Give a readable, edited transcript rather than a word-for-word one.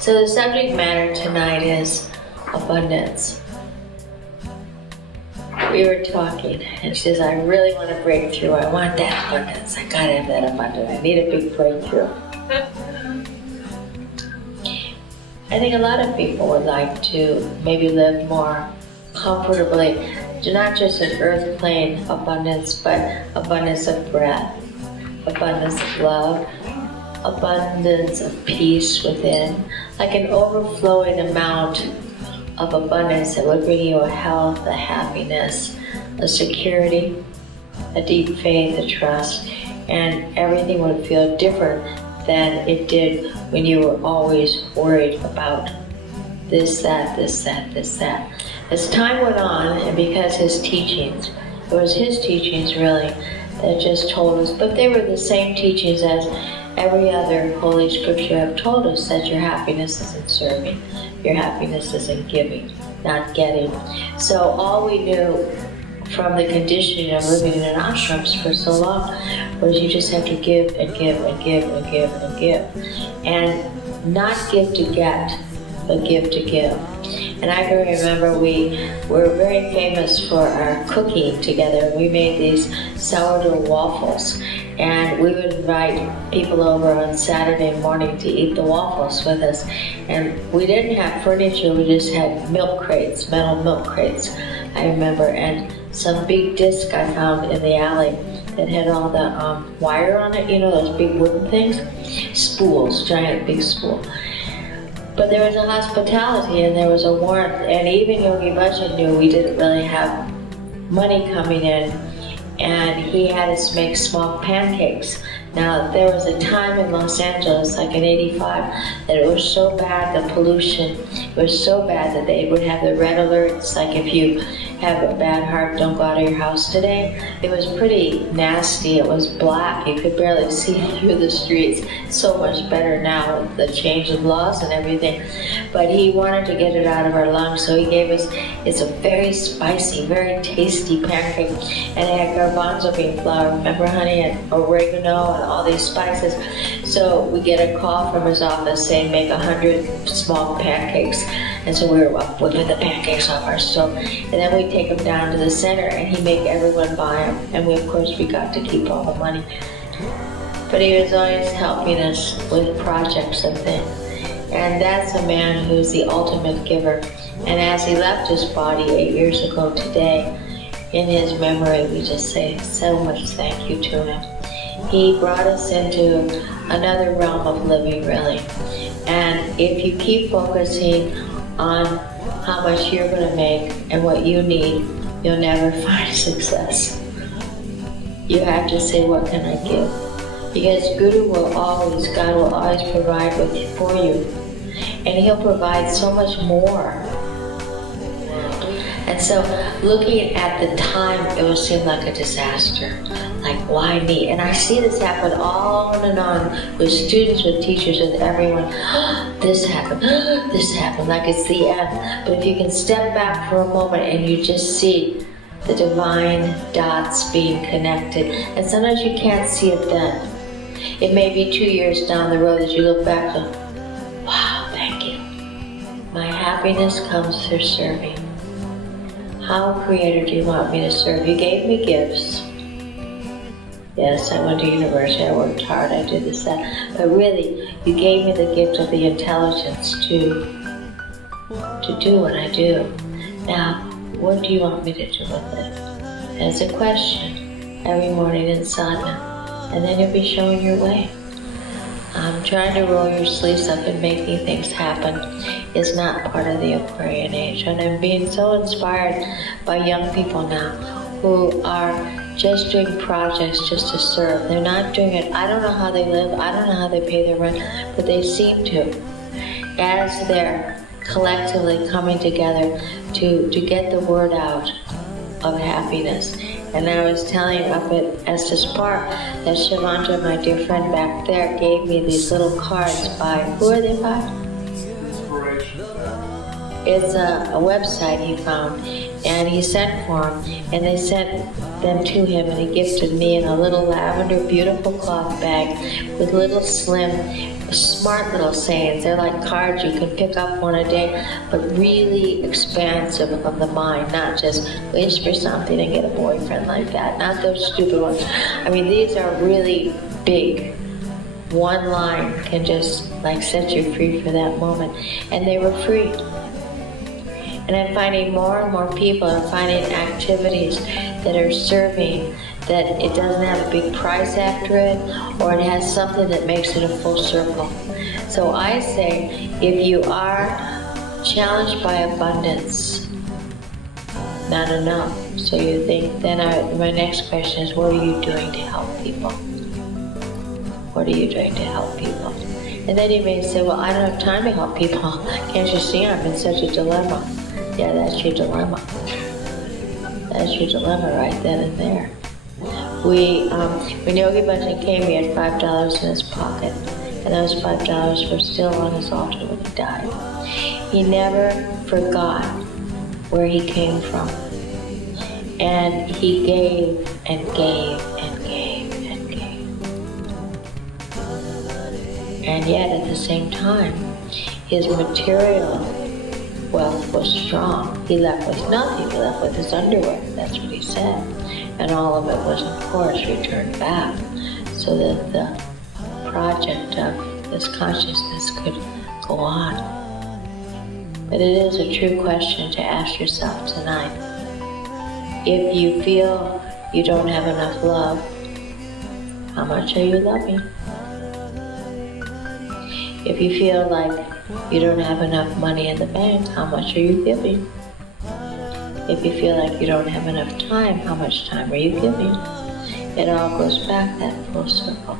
So the subject matter tonight is abundance. We were talking, and she says, I really want a breakthrough. I want that abundance. I gotta have that abundance. I need a big breakthrough. I think a lot of people would like to maybe live more comfortably, not just an earth plane abundance, but abundance of breath, abundance of love, abundance of peace within, like an overflowing amount of abundance that would bring you a health, a happiness, a security, a deep faith, a trust, and everything would feel different than it did when you were always worried about this, that, this, that, this, that. As time went on, and because his teachings, it was his teachings really that just told us, but they were the same teachings as every other Holy Scripture have told us, that your happiness is in serving, your happiness is in giving, not getting. So all we knew from the conditioning of living in ashrams for so long was you just have to give and give and give and give and give. And not give to get, but give to give. And I can remember we were very famous for our cooking together. We made these sourdough waffles, and we would invite people over on Saturday morning to eat the waffles with us. And we didn't have furniture, we just had milk crates, metal milk crates, I remember, and some big disc I found in the alley that had all the wire on it, you know, those big wooden things, spools, giant big spool. But there was a hospitality and there was a warmth, and even Yogi Bhajan knew we didn't really have money coming in, and he had us make small pancakes. Now, there was a time in Los Angeles, like in '85, that it was so bad, the pollution was so bad that they would have the red alerts, like if you have a bad heart, don't go out of your house today. It was pretty nasty. It was black. You could barely see through the streets. So much better now with the change of laws and everything. But he wanted to get it out of our lungs, so he gave us, it's a very spicy, very tasty pancake. And it had garbanzo bean flour, remember, honey, and oregano and all these spices. So we get a call from his office saying make 100 small pancakes. And so we were up whipping the pancakes off our stove. And then we take them down to the center and he'd make everyone buy them. And we, of course, we got to keep all the money. But he was always helping us with projects and things. And that's a man who's the ultimate giver. And as he left his body 8 years ago today, in his memory, we just say so much thank you to him. He brought us into another realm of living, really. And if you keep focusing on how much you're going to make and what you need, you'll never find success. You have to say, what can I give? Because God will always provide for you. And he'll provide so much more. And so looking at the time, it would seem like a disaster. Like, why me? And I see this happen on and on with students, with teachers, with everyone. This happened, like it's the end. But if you can step back for a moment and you just see the divine dots being connected, and sometimes you can't see it then. It may be 2 years down the road as you look back and, wow, thank you. My happiness comes through serving. How, Creator, do you want me to serve? You gave me gifts. Yes, I went to university, I worked hard, I did this, that. But really, you gave me the gift of the intelligence to do what I do. Now, what do you want me to do with it? And it's a question every morning in sadhana. And then you'll be showing your way. Trying to roll your sleeves up and making things happen is not part of the Aquarian age. And I'm being so inspired by young people now who are just doing projects just to serve. They're not doing it. I don't know how they live. I don't know how they pay their rent, but they seem to. As they're collectively coming together to get the word out of happiness. And I was telling up at Estes Park that Shivanta, my dear friend back there, gave me these little cards by, who are they by? It's a website he found, and he sent for them, and they sent them to him, and he gifted me in a little lavender, beautiful cloth bag with little slim smart little sayings. They're like cards you can pick up one a day, but really expansive of the mind, not just wish for something and get a boyfriend like that. Not those stupid ones. I mean, these are really big. One line can just like set you free for that moment. And they were free. And I'm finding more and more people are finding activities that are serving, that it doesn't have a big price after it, or it has something that makes it a full circle. So I say, if you are challenged by abundance, not enough, so you think, then my next question is, what are you doing to help people? What are you doing to help people? And then you may say, well, I don't have time to help people. Can't you see I'm in such a dilemma? Yeah, that's your dilemma. That's your dilemma right then and there. When Yogi Bhajan came, he had $5 in his pocket, and those $5 were still on his altar when he died. He never forgot where he came from, and he gave and gave and gave and gave. And yet, at the same time, his material wealth was strong. He left with nothing. He left with his underwear. That's what he said. And all of it was, of course, returned back so that the project of this consciousness could go on. But it is a true question to ask yourself tonight. If you feel you don't have enough love, how much are you loving? If you feel like you don't have enough money in the bank, how much are you giving? If you feel like you don't have enough time, how much time are you giving? It all goes back that full circle.